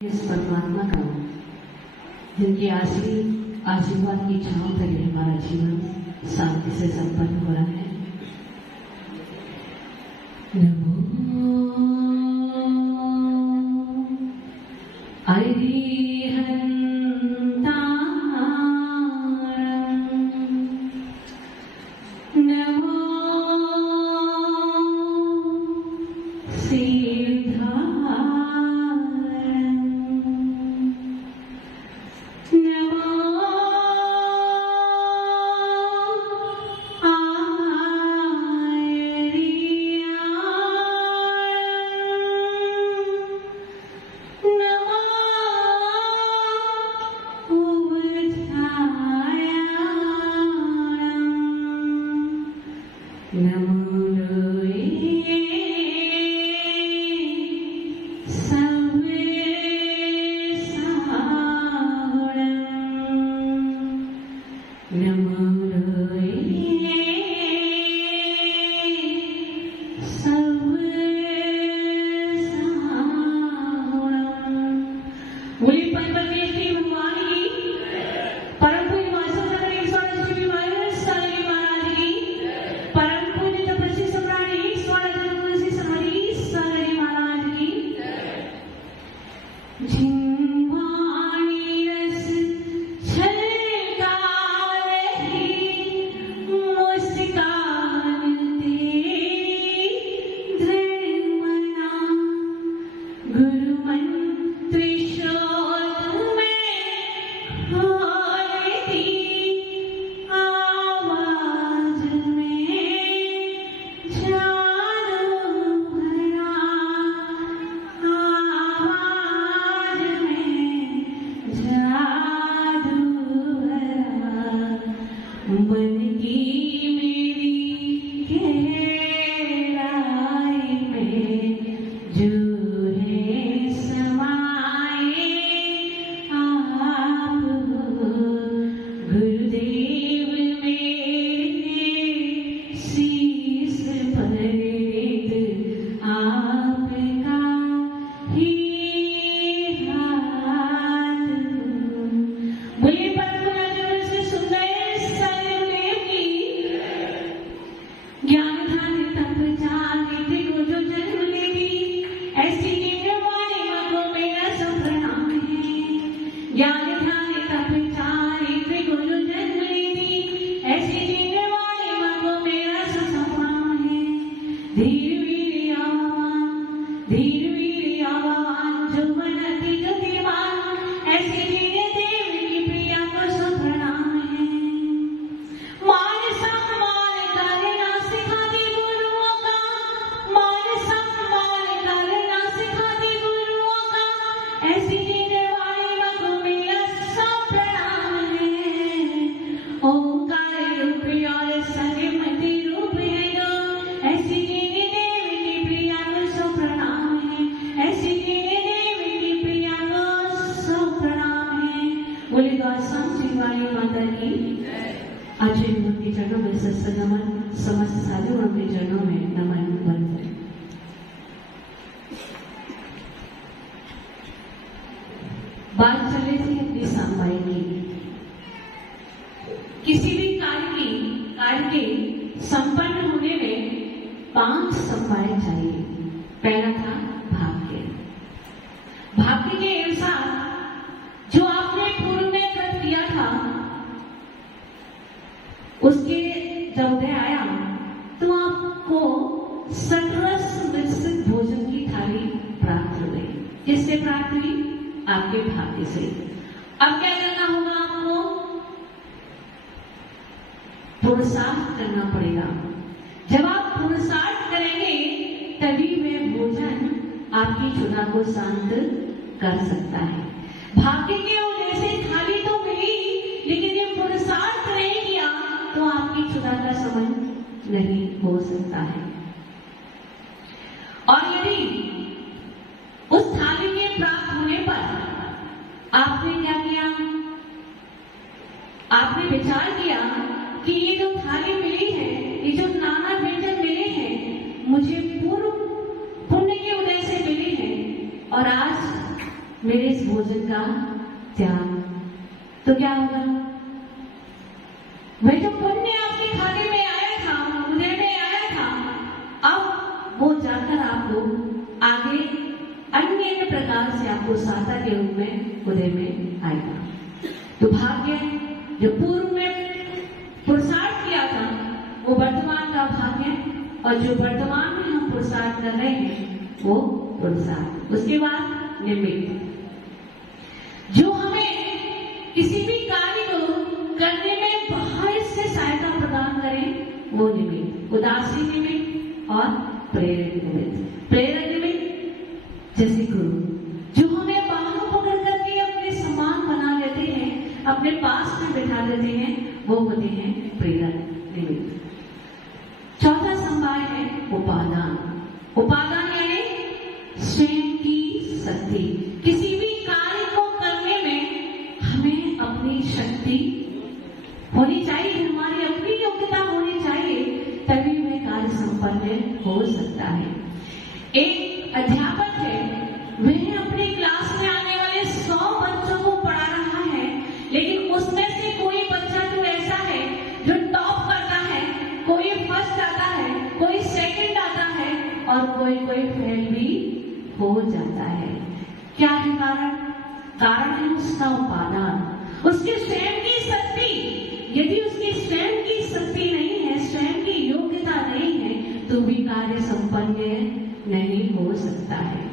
इस परमात्मा का जिनके आशीर्वाद की छांव तले हमारा जीवन शांति से संपन्न हो रहा है। नमो अरिहंतारं नमो बात चल रही थी अपनी सामवाई की। किसी भी कार्य के संपन्न होने में 5 समवाय चाहिए। पहला था भाग्य। भाग्य के अनुसार जो आपने पूर्व में व्रत किया था उसके जब उदय आया तो आपको सकरस मिश्रित भोजन की थाली प्राप्त हो गई। किससे प्राप्त हुई? आपके भाग्य से। अब क्या करना होगा? आपको पुरुषार्थ करना पड़ेगा। जब आप पुरुषार्थ करेंगे तभी वह भोजन आपकी क्षुधा को शांत कर सकता है। भाग्य के वजह से थाली तो मिली, लेकिन ये पुरुषार्थ नहीं किया तो आपकी क्षुधा का शमन नहीं हो सकता है। और यदि उस थाली के प्राप्त होने पर आपने क्या किया? आपने विचार किया कि ये जो थाली मिली है, ये जो नाना व्यंजन मिले हैं, मुझे पूर्व पुण्य के उदय से मिले हैं और आज मेरे इस भोजन का त्याग, तो क्या होगा? वह जो पुण्य आपके खाते में आया था, हृदय में आया था, अब वो जाकर आपको आगे अन्य प्रकार से आपको साता के रूप में हृदय में आएगा। तो भाग्य जो पूर्व में पुरुषार्थ किया था वो वर्तमान का भाग्य, और जो वर्तमान में हम पुरुषार्थ कर रहे हैं वो पुरुषार्थ। उसके बाद निमित्त, जो हमें किसी भी कार्य को करने में बाहर से सहायता प्रदान करें वो निमित्त, उदासी निमित्त और प्रेरक निमित्त। प्रेरक निमित्त जैसे गुरु, जो हमें बाहर पकड़ करके अपने समान बना लेते हैं, अपने पास में बिठा देते हैं, वो होते हैं प्रेरक निमित्त। चौथा संवाय है उपादान। उपादान यानी स्वयं की शक्ति। किसी भी कार्य को करने में हमें अपनी शक्ति होनी चाहिए, हमारी अपनी योग्यता होनी चाहिए, तभी वह कार्य संपन्न हो सकता है। एक अध्यापक है, वह अपने क्लास में आने वाले 100 बच्चों को पढ़ा रहा है, लेकिन उसमें से कोई बच्चा जो ऐसा है जो टॉप करता है, कोई फर्स्ट आता है, कोई सेकंड आता है और कोई फेल भी हो जाता है। क्या है कारण? कारण है उसका उपादान, उसकी स्वयं की शक्ति। यदि उसकी स्वयं की शक्ति नहीं है, स्वयं की योग्यता नहीं है, तो भी कार्य संपन्न नहीं हो सकता है।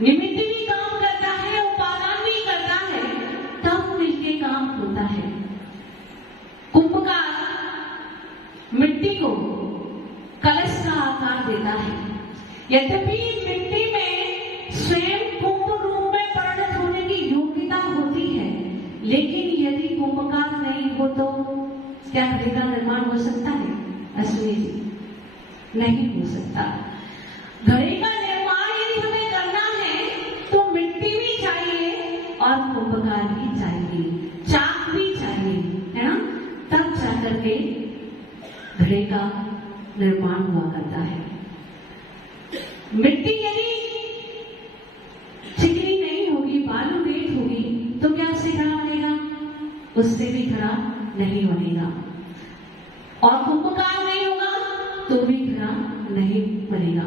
निमित्त भी काम करता है, उपादान भी करता है, तब मिलके काम होता है। कुंभकार मिट्टी को कलश का आकार देता है। यद्यपि मिट्टी में स्वयं कुंभ रूप में परिणत होने की योग्यता होती है, लेकिन यदि कुंभकार नहीं हो तो क्या घड़े का निर्माण हो सकता है? अश्विनी जी, नहीं हो सकता। घड़े का निर्माण यदि हमें करना है तो मिट्टी भी चाहिए और कुंभकार भी चाहिए, चाक भी चाहिए, है ना? तब जाकर के घड़े का निर्माण हुआ करता है। मिट्टी यदि चिकनी नहीं होगी, बालू रेत होगी, तो क्या उससे घड़ा बनेगा? उससे भी घड़ा नहीं बनेगा। और कुंभकार नहीं होगा तो भी घड़ा नहीं बनेगा।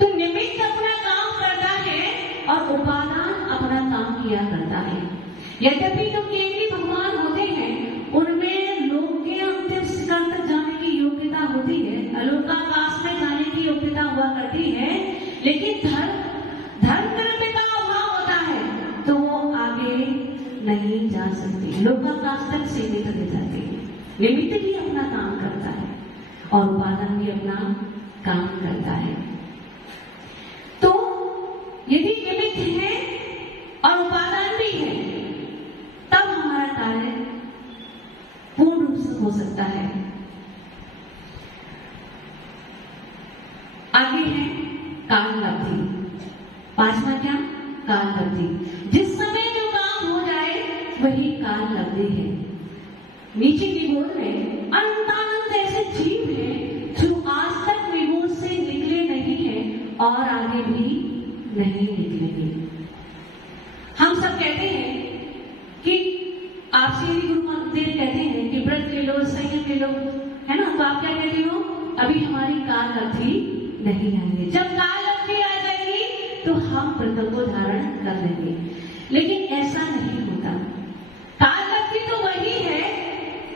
तो निमित्त अपना काम करता है और उपादान अपना काम किया करता है। यद्यपि जो केवली भगवान होते हैं, उनमें लोक के अंतिम शिखर तक जाने की योग्यता होती है, अलोकाकाश में जाने की योग्यता हुआ करती है, लेकिन धर्म कर्म का अभाव होता है तो वो आगे नहीं जा सकती, लोकाकाश तक सीमित रह जाती है। निमित्त भी अपना काम करता है और उपादान भी अपना काम करता है। तो यदि निमित्त है और उपादान भी है, तब हमारा कार्य पूर्ण रूप से हो सकता है। आगे है काल लब्धि। पांचवा क्या? काल लब्धि। जिस समय जो काम हो जाए वही काल लब्धि है। नीचे निगोद में अनंतानंत ऐसे जीव हैं जो आज तक निगोद से निकले नहीं हैं और आगे भी नहीं निकलेंगे। हम सब कहते हैं कि आपसे यदि गुरु मंदिर कहते हैं कि व्रत ले लो, संयम ले लो, है ना? तो आप क्या कहते हो? अभी हमारी काल लब्धि नहीं आएगी। जब काल लब्धि आ जाएगी तो हम व्रत को धारण कर लेंगे, लेकिन ऐसा नहीं होता। काल लब्धि तो वही है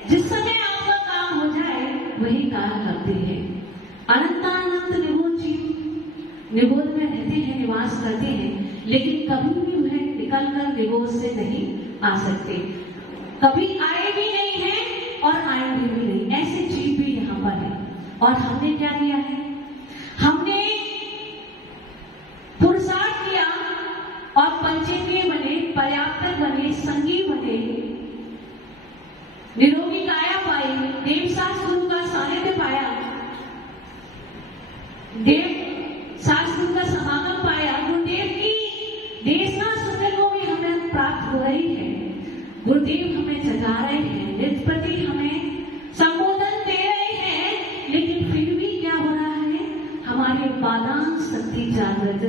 जिस समय आपका काम हो जाए वही काल लब्धि है। अनंतानंत निगोद जीव निगोद में रहते हैं, निवास करते हैं, लेकिन कभी भी वह निकलकर निगोद से नहीं आ सकते, कभी आए भी नहीं है और आएंगे भी नहीं। ऐसे जीव भी यहाँ पर है। और हमने क्या किया है? हमने पुरुषार्थ किया और पंचेंद्रिय बने, पर्याप्त बने, संगी बने, निरोगी काया पाई, देव शास्त्र गुरु का सानिध्य पाया, देव शास्त्र गुरु का समागम पाया, गुरुदेव की देशना सुनने को भी हमें प्राप्त हो रही है। गुरुदेव हमें जगा रहे हैं, नित्य प्रति हमें संबोधन दे रहे हैं, लेकिन फिर भी क्या हो रहा है? हमारी उपादान शक्ति जागृत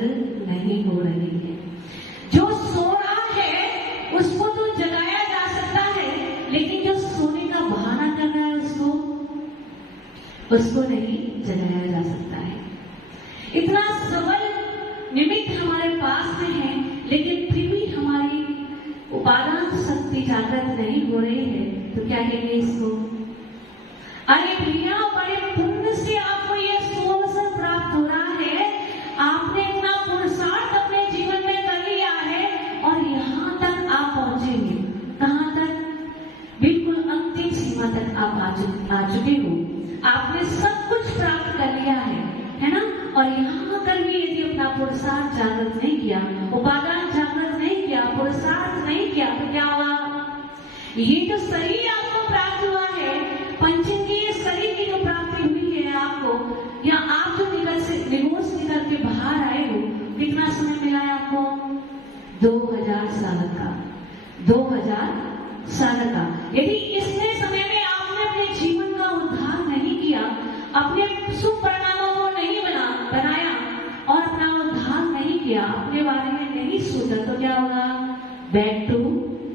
नहीं हो रही है। जो उसको नहीं जगाया जा सकता है। इतना सबल निमित्त हमारे पास में है, लेकिन फिर भी हमारी उपादान शक्ति जागृत नहीं हो रही है, तो क्या कहेंगे इसको? अरे भैया, बड़े पुण्य से आपको यह सुअवसर प्राप्त हो रहा है, आपने इतना पुरुषार्थ अपने जीवन में कर लिया है और यहाँ तक आप पहुंचेंगे। कहाँ तक? बिल्कुल अंतिम सीमा तक आप आ चुके हो। आपने सब कुछ प्राप्त कर लिया है ना? और यहाँ आकर भी यदि अपना पुरुषार्थ जागृत नहीं किया, उपादान जागृत नहीं किया, पुरुषार्थ नहीं किया, तो क्या हुआ? ये जो शरीर आपको प्राप्त हुआ है, पंचेंद्रिय शरीर की जो प्राप्ति हुई है आपको, या आप जो निगोस निकल के बाहर आए हो, कितना समय मिला है आपको? 2000 साल का। 2000 साल का। यदि इतने समय में आपने अपने जीवन का उद्धार नहीं किया, अपने शुभ परिणामों को नहीं बनाया और अपना उद्धार नहीं किया, अपने बारे में नहीं सोचा, तो क्या होगा? Back to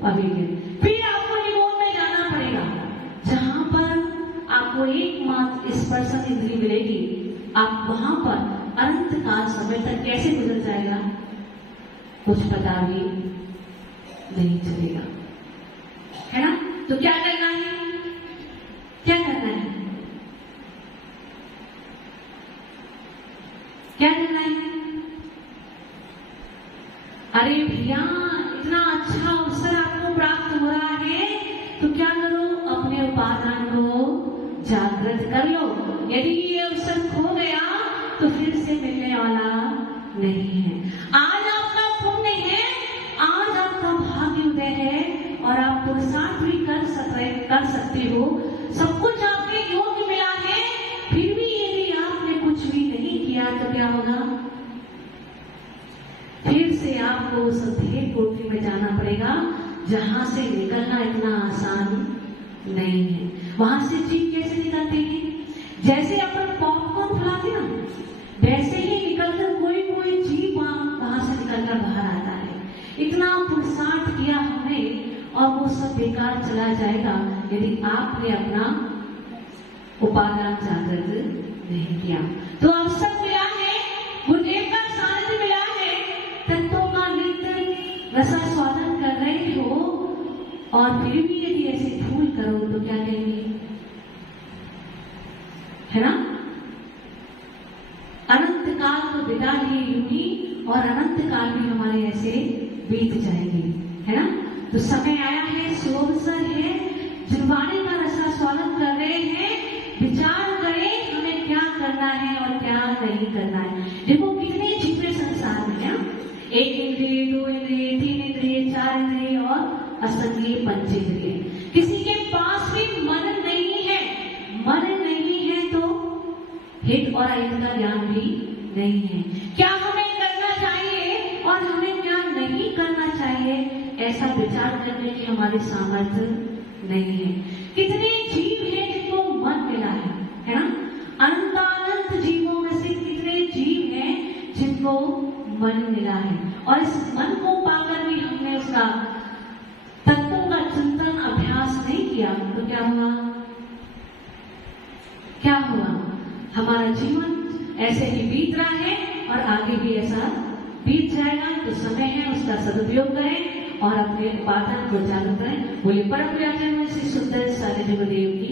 pavilion. फिर आपको निगोन में जाना पड़ेगा, जहां पर आपको एकमात्र स्पर्शन इंद्रिय मिलेगी। आप वहां पर अनंत काल समय तक कैसे गुजर जाएगा, कुछ पता भी नहीं चलेगा, है ना? तो क्या करना है? क्या करना है? क्या करना है? अरे भैया, इतना अच्छा अवसर आपको प्राप्त हो रहा है, तो क्या करो? अपने उपादान को जागृत कर लो। यदि ये अवसर खो गया तो फिर से मिलने वाला नहीं है। आज आपका पुण्य है, आज आपका भाग्य उदय है और आप पुरुषार्थ भी कर सकते हो, सब कुछ आपके योग्य मिला है, फिर भी यदि आपने कुछ भी नहीं किया तो क्या होगा? फिर से आपको उस अंधेर कोठरी में जाना पड़ेगा, जहां से निकलना इतना आसान नहीं है। वहां से जीव कैसे निकलते हैं? जैसे अपन पॉपकॉर्न खिलाते ना, वैसे ही निकलकर कोई जीव वहां से निकलकर बाहर आता है। इतना पुरुषार्थ किया हमने और वो सब बेकार चला जाएगा यदि आपने अपना उपादान जागृत नहीं किया। तो अवसर मिला है, गुरुदेव का सानिध्य मिला है, तत्वों का नित्य रसास्वादन कर रहे हो और फिर भी यदि ऐसे भूल करो तो क्या कहेंगे, है ना? अनंत काल को बिता लिए यूं ही और अनंत काल भी हमारे ऐसे बीत जाएंगे, है ना? तो समय आया है, सुअवसर है, जुर्माने का रसास्वादन कर रहे हैं, विचार करें हमें क्या करना है और क्या नहीं करना है। देखो कितने जीव संसार में है, 1 इंद्रिय, 2 इंद्रिय, 3 इंद्रिय, 4 इंद्रिय और असंगीय पंचेंद्रिय। किसी के पास भी मन नहीं है, मन नहीं है तो हित और अहित का ज्ञान भी नहीं है। क्या हमें करना चाहिए और हमें क्या नहीं करना चाहिए, ऐसा विचार करने की हमारी सामर्थ्य नहीं है। कितने जीव हैं जिनको मन मिला है ना? अनंत जीवों में से कितने जीव हैं जिनको मन मिला है, और इस मन को पाकर भी हमने उसका तत्वों का चिंतन अभ्यास नहीं किया, तो क्या हुआ? क्या हुआ? हमारा जीवन ऐसे ही बीत रहा है और आगे भी ऐसा बीत जाएगा। तो समय है, उसका सदुपयोग करें और अपने उपादान को जागृत करें। बोले परम व्याख्यान में श्री सुंदर सानिध्य गुरुदेव की